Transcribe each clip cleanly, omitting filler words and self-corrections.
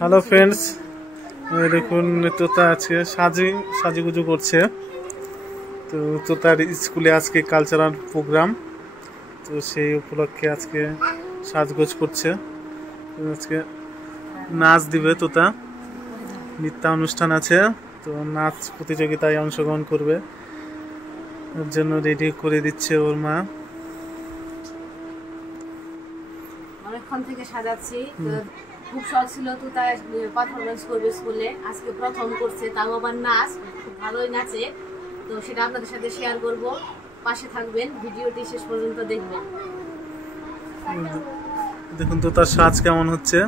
Hello friends, দেখুন তোতা আজকে সাজুগুজু করছে। তো তোতার স্কুলে আজকে কালচারাল প্রোগ্রাম, তো সেই উপলক্ষে আজকে সাজগোজ করছে। আজকে নাচ দিবে তোতা, নৃত্যানুষ্ঠান আছে, তো নাচ প্রতিযোগিতায় অংশগ্রহণ করবে, ওর জন্য রেডি করে দিচ্ছে ওর মা। অনেকক্ষণ থেকে সাজাচ্ছি, খুব শখ ছিল তো তাই পারফরমেন্স করবে স্কুলে, আজকে প্রথম করছে, তাও আবার নাচ, খুব ভালোই নাচে। তো সেটা আপনাদের সাথে শেয়ার করব, পাশে থাকবেন, ভিডিওটি শেষ পর্যন্ত দেখবেন। দেখুন তো তার সাজ কেমন হচ্ছে।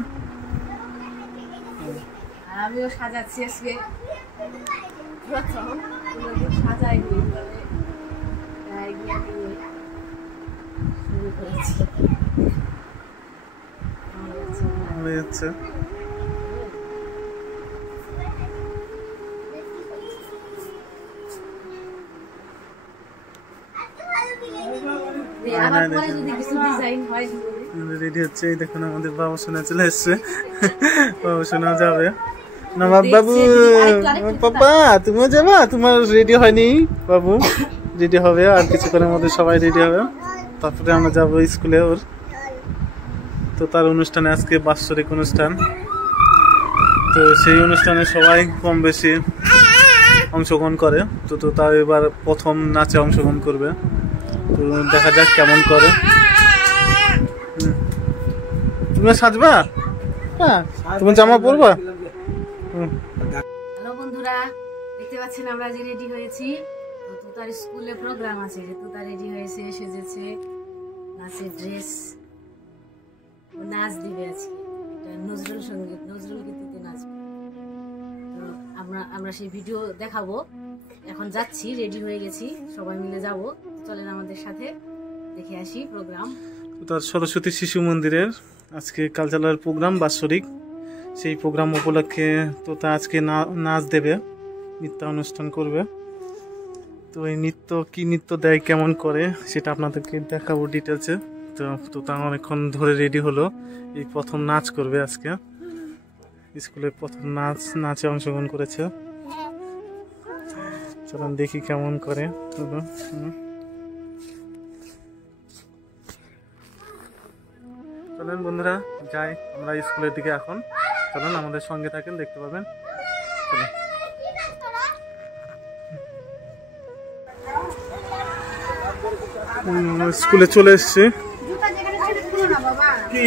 আর আমিও সাজাচ্ছি আজকে প্রথম, কোনোদিন সাজাইনি, আইডিয়া দিয়ে শুরু করেছি। আচ্ছা, রেডি হচ্ছে। এই দেখুন আমাদের বাবু সোনা চলে এসছে, বাবু সোনা যাবে না। বাবু পাপা তুমিও যাবা? তোমার রেডি হয়নি? বাবু রেডি হবে, আর কিছুক্ষণের মধ্যে সবাই রেডি হবে, তারপরে আমরা যাবো স্কুলে ওর। তো তার অনুষ্ঠানে আজকে বাৎসরিক অনুষ্ঠান, তো সেই অনুষ্ঠানে সবাই কম বেশি অংশগ্রহণ করে। তো তার এবার প্রথম নাচে অংশগ্রহণ করবে, তো দেখা যাক কেমন করে। তুমি সাজবা? হ্যাঁ, তুমি জামা পরবা? হ্যালো বন্ধুরা, দেখতে পাচ্ছেন আমরা যে রেডি হয়েছি। তো তার স্কুলে প্রোগ্রাম আছে, যে তো তার রেডি হয়েছে, সেজেছে, নাচের ড্রেস, ও নাচ দিবে আজকে। এটা নজরুল সঙ্গীত, নজরুল গীতিতে নাচবে। তো আমরা সেই ভিডিও দেখাবো। এখন যাচ্ছি, রেডি হয়ে গেছি, সবাই মিলে যাব। চলেন আমাদের সাথে দেখে আসি প্রোগ্রাম। তার সরস্বতী শিশু মন্দিরের আজকে কালচারাল প্রোগ্রাম বাৎসরিক, সেই প্রোগ্রাম উপলক্ষে তো তা আজকে নাচ দেবে, নৃত্যানুষ্ঠান করবে। তো এই নৃত্য কি নৃত্য দেয়, কেমন করে, সেটা আপনাদেরকে দেখাবো ডিটেলসে। তো তা অনেকক্ষণ ধরে রেডি হলো, এই প্রথম নাচ করবে আজকে স্কুলে, প্রথম নাচে অংশগ্রহণ করেছে। চলুন দেখি কেমন করে। চলেন বন্ধুরা যাই আমরা স্কুলের দিকে এখন। চলুন আমাদের সঙ্গে থাকেন, দেখতে পাবেন। চলুন। স্কুলে চলে এসছি। কি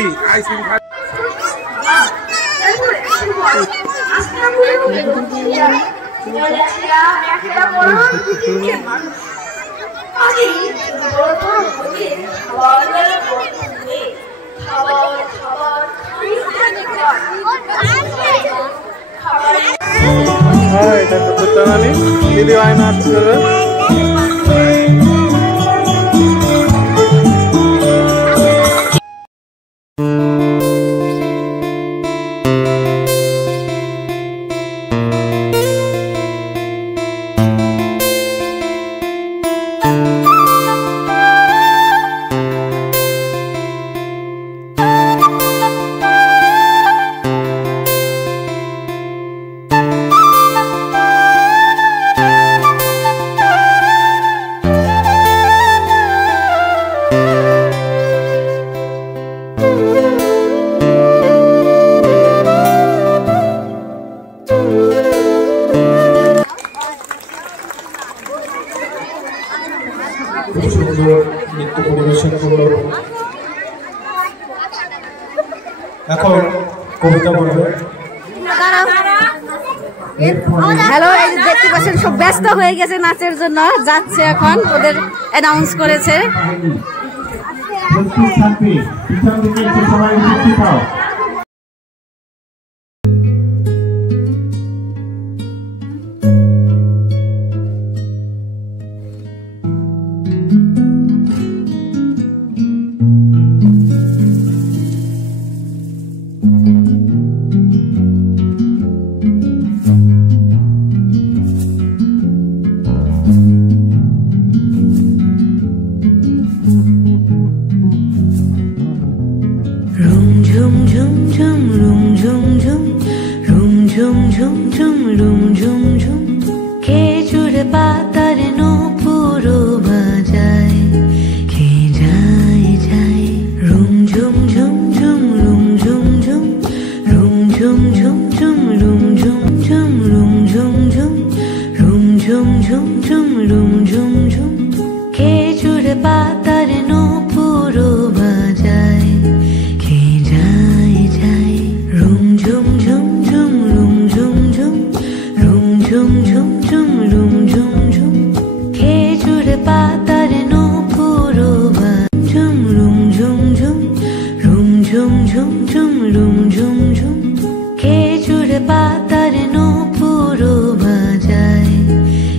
দিদি হয় নাচ করে। নৃত্য পরিবেশন করল। এখন কবিতা বলবে। হ্যালো, এই যে দেখতে পাচ্ছেন সব ব্যস্ত হয়ে গেছে নাচের জন্য, যাচ্ছে এখন, ওদের অ্যানাউন্স করেছে। rum rum rum rum rum rum rum ঝুম ঝুম ঝুম রুম ঝুম ঝুম খেজুর পাতার নূপুরও বাজায় কে যায় যায় রুম ঝুম ঝুম ঝুম রুম ঝুম ঝুম রুম ঝুম ঝুম ঝুম রুম ঝুম ঝুম রুম ঝুম ঝুম রুম ঝুম ঝুম ঝুম রুম ঝুম ঝুম খেজুর পাতার নূপুরও বাজায় কে যায় যায় রুম ঝুম ঝুম ঝুম রুম ঝুম ঝুম রুম ঝুম ঝুম ঝুম রুম ঝুম ঝুম খেজুর পাতার নূপুরও ঝুম রুম ঝুম ঝুম রুম ঝুম ঝুম ঝুম রুম ঝুম ঝুম খেজুর পাতার নূপুরও বাজায়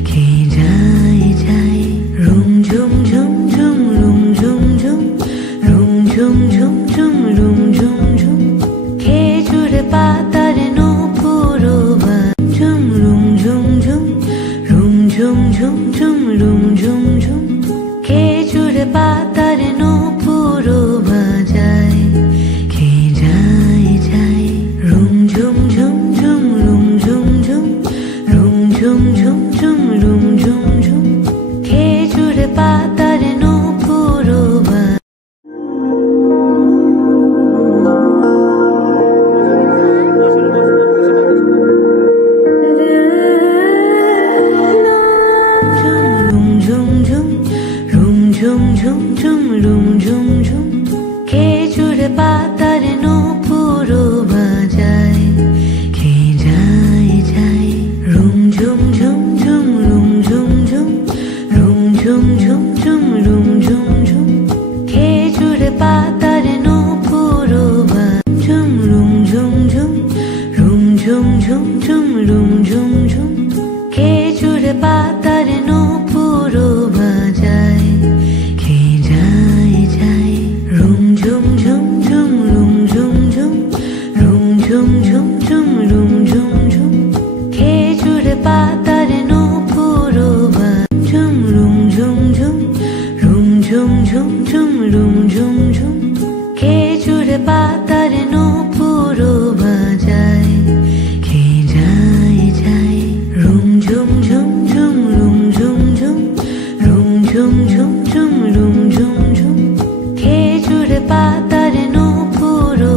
কে যায় যায় রুম ঝুম ঝুম ঝুম রুম ঝুম ঝুম রুম ঝুম ঝুম ঝুম রুম ঝুম ঝুম খেজুর পাতার নূপুরও ঝুম রুম ঝুম ঝুম রুম ঝুম ঝুম ঝুম রুম ঝুম ঝুম খেজুর পাতার নূপুরও বাজায় কে যায় যায় রুম ঝুম ঝুম ঝুম রুম ঝুম ঝুম রুম ঝুম ঝুম ঝুম রুম ঝুম ঝুম খেজুর পাতার নূপুরও ঝুম ঝুম ঝুম রুম ঝুম ঝুম খেজুর পাতার নূপুরও বাজায় কে যায় যায় রুম ঝুম ঝুম ঝুম রুম ঝুম ঝুম রুম ঝুম ঝুম ঝুম রুম ঝুম ঝুম খেজুর পাতার নূপুরও ঝুম রুম ঝুম ঝুম রুম ঝুম ঝুম ঝুম রুম ঝুম ঝুম খেজুর পাতার নূপুরও বাজায় কে যায় যায় রুম ঝুম ঝুম ঝুম রুম ঝুম ঝুম রুম ঝুম ঝুম ঝুম রুম ঝুম ঝুম খেজুর পাতার নূপুরও ঝুম রুম ঝুম ঝুম রুম ঝুম ঝুম ঝুম রুম ঝুম ঝুম খেজুর পাতার নূপুরও বাজায় কে যায় যায় রুম ঝুম ঝুম ঝুম রুম ঝুম ঝুম রুম ঝুম ঝুম ঝুম রুম ঝুম ঝুম খেজুর পাতার নূপুরও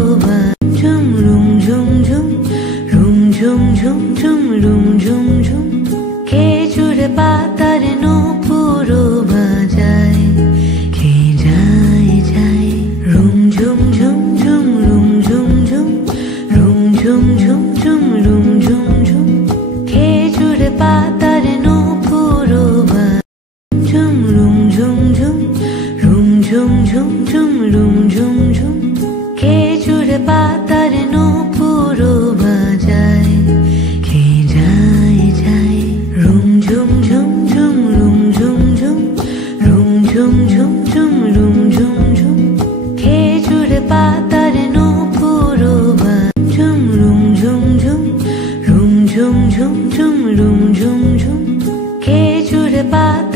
ঝুম রুম ঝুম ঝুম রুম ঝুম ঝুম ঝুম রুম ঝুম ঝুম খেজুর পাতার নূপুরও বাজায় কে যায় যায় রুম ঝুম ঝুম ঝুম রুম ঝুম ঝুম রুম ঝুম ঝুম ঝুম রুম ঝুম ঝুম খেজুর পাতার নূপুরও ঝুম রুম ঝুম ঝুম রুম ঝুম ঝুম ঝুম রুম ঝুম ঝুম খেজুর পাতার নূপুরও বাজায় কে যায় যায় রুম ঝুম ঝুম ঝুম রুম ঝুম ঝুম রুম ঝুম ঝুম ঝুম রুম ঝুম ঝুম খেজুর পাতার নূপুরও ঝুম রুম ঝুম ঝুম রুম ঝুম ঝুম ঝুম রুম ঝুম ঝুম খেজুর পাতা